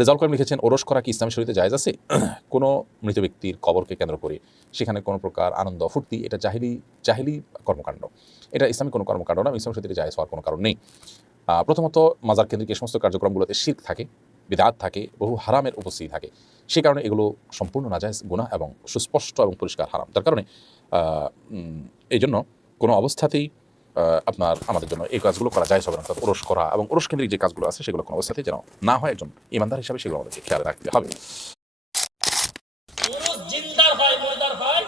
রেজাউল করিম লিখেছেন, ওরস করা কি ইসলামী শরীয়তে জায়েজ আছে? কোনো মৃত ব্যক্তির কবরকে কেন্দ্র করে সেখানে কোনো প্রকার আনন্দ ফুর্তি, এটা জাহিলি কর্মকাণ্ড, এটা ইসলামী কোনো কর্মকাণ্ড না, ইসলাম শরীয়তে জায়েজ হওয়ার কোনো কারণ নেই। প্রথমত মাজার কেন্দ্রিক এই সমস্ত কার্যক্রমগুলোতে শিরক থাকে, বিদআত থাকে, বহু হারামের উপস্থিতি থাকে, সে কারণে এগুলো সম্পূর্ণ নাজায়েজ গুনাহ এবং সুস্পষ্ট এবং পরিষ্কার হারাম। তার কারণে এই জন্য কোনো অবস্থাতেই আমাদের জন্য এই কাজগুলো করা জায়েজ হবে না। অর্থাৎ ওরস করা এবং ওরস কেন্দ্রিক যে কাজগুলো আছে সেগুলো কোনো অবস্থাতেই যেন না হয়, একজন ইমানদার হিসাবে সেগুলো আমাদেরকে খেয়াল রাখতে হবে। জিন্দার হয় মুর্দার হয়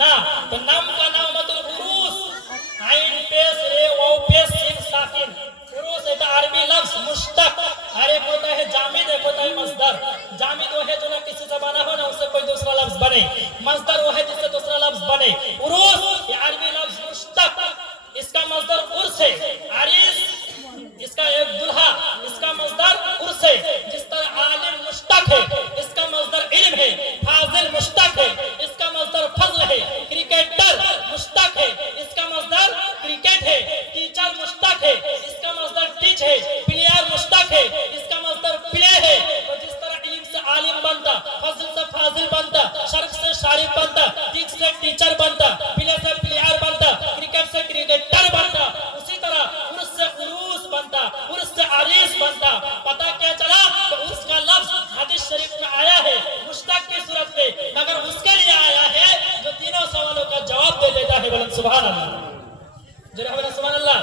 না, তো নাম কা নাম মতলব উরুস, আইন পেশ রে ও পেশ সিন সাকিন। उरूस एक अरबी लफ्ज मुश्तक, हर एक होता है जामिद, एक होता है मस्दर। जामिद वो है जो ना किसी से बना हो ना उससे कोई दूसरा लफ्ज बने, मस्दर वो है जिससे दूसरा लफ्ज बने। उरूस ये अरबी लफ्ज मुश्तक, इसका मस्दर उर्स है, अरीस इसका एक दुल्हा, इसका मस्दर उर्स है। जिस तरह आलिम मुश्तक है, इसका मस्दर इल्म है। फाजिल मुश्तक है, इसका मस्दर फजल है। क्रिकेटर मुश्तक है, इसका मस्दर क्रिकेट है। टीचर मुश्तक है, इसका मस्दर टीच है। प्लेयर मुश्तक है, इसका मस्दर प्ले है। तो जिस तरह इल्म से आलिम बनता, फजल से फाजिल बनता, शर्फ से शारिफ बनता, टीच से टीचर बनता, प्ले से प्लेयर बनता, क्रिकेट से क्रिकेटर बनता, उसी तरह उर्स से उरूस बनता, उर्स से अरीस बनता। पता क्या चला तो उसका लफ्ज हदीस शरीफ में आया है मुश्तक की सूरत में, मगर उसके लिए आया है जो तीनों सवालों का जवाब दे देता है। बोलो सुभान अल्लाह, जरा सुभान अल्लाह।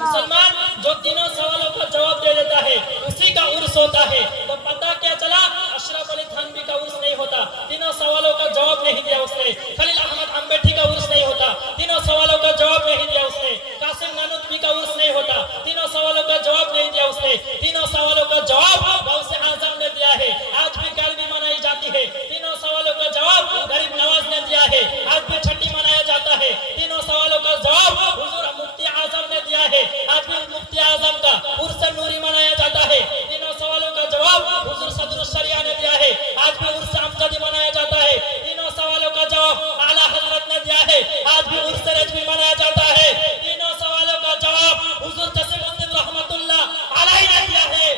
मुसलमान जो तीनों सवालों का जवाब दे देता है उसी का उर्स होता है। तो पता क्या चला, अशरफ अली थानवी का उर्स नहीं होता, तीनों सवालों का जवाब नहीं दिया उसने। खलील अहमद अम्बेठी का उर्स नहीं होता, तीनों सवालों का जवाब नहीं दिया उसने। कासिम नानूतवी का उर्स नहीं होता, तीनों सवालों का जवाब नहीं दिया उसने। तीनों सवालों का जवाब गौसे आजम ने दिया है, आज भी गरबी मनाई जाती है। तीनों सवालों का जवाब गरीब नवाज ने दिया है, आज भी छठी मनाया जाता है। तीनों सवालों का जवाब हुजूर मुफ्ती आजम ने दिया है, आज भी मुफ्ती आजम का उर्स नूरी मनाया जाता है। तीनों सवालों का जवाब हुजूर सदरुल शरिया ने दिया है, आज भी उर्स अमजदी मनाया जाता है। तीनों सवालों का जवाब आला हजरत ने दिया है, आज भी उर्स रजवी मनाया जाता है। तीनों सवालों का जवाब हुजूर जसीमुद्दीन रहमतुल्लाह अलैहि ने दिया है,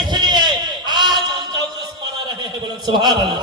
इसलिए आज उनका उर्स मना रहे हैं। बोलो सुभान अल्लाह।